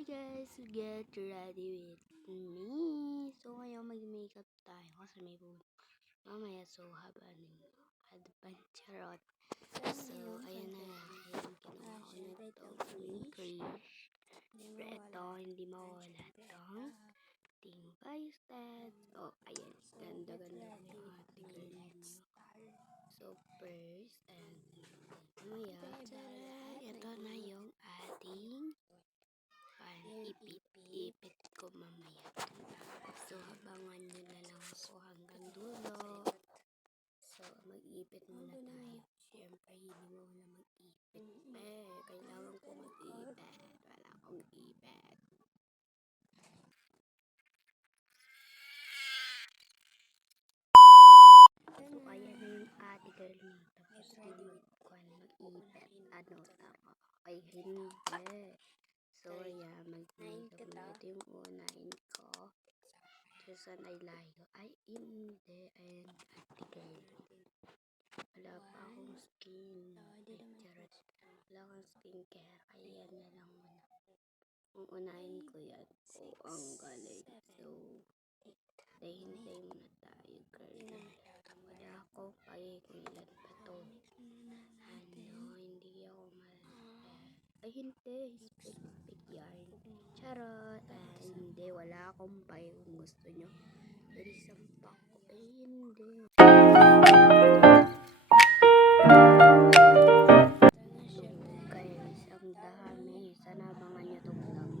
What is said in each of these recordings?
Hi guys, get ready with me. So ngayon mag-makeup tayo kasi may mamaya so haba ng adventure. So ayan na, ayan kinuha ko na ito cream. Ito hindi mawala itong ting paste. Oh ayan, ganda-ganda ng ating girl. So first, and mamaya, ito na yung ating ipit ko mamaya. So, abangan nyo na lang ako hanggang dulo. So, mag-ipit muna tayo. Siyempre, hindi mo na mag-ipit. Kailangan ko mag-ipit. Wala akong ipit. So, ayan na yung ate girl mo. Tapos, mag-ipit. Ano, tama. Ay, hindi. So, ayan, mag-makeup na. Ito yung unahin ko. Susan ay layo. Ay, hindi. Ayan, ate girl. Wala pa akong skin. Charot. Wala akong skincare. Kaya yan na lang muna. Unahin ko yan. Oh, ang galing. So, hintay muna tayo, girl. Wala akong kaya kung ilan pa to. Hindi ako ay, hindi. Specific yarn. Charot. Hindi. Wala akong payo kung gusto nyo. Pero sampak ko. Ay, hindi. So, guys, ang dami. Sana abangan nyo itong vlog.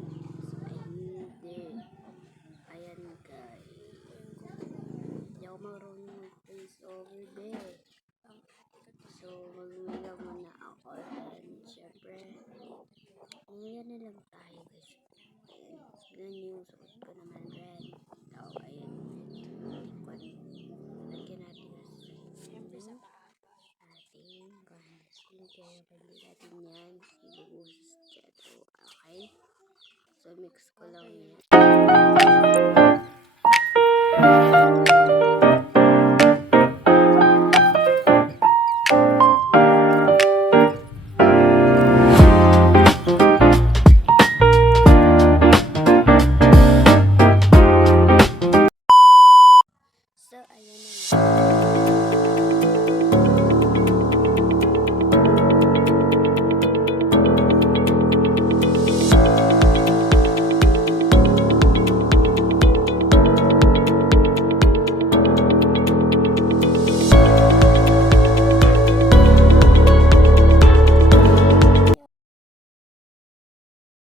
Ay, hindi. Ayan, guys. Hindi ako marunong mag-face over there. So, mag-makeup muna ako. And, syempre, umiyan na lang tayo, guys. Ayan yung suot ko naman red. So, ayan. Lagyan natin yung ating skincare. Pwede natin yan. Ibubuhos dyan. So, okay. So, mix ko lang yan.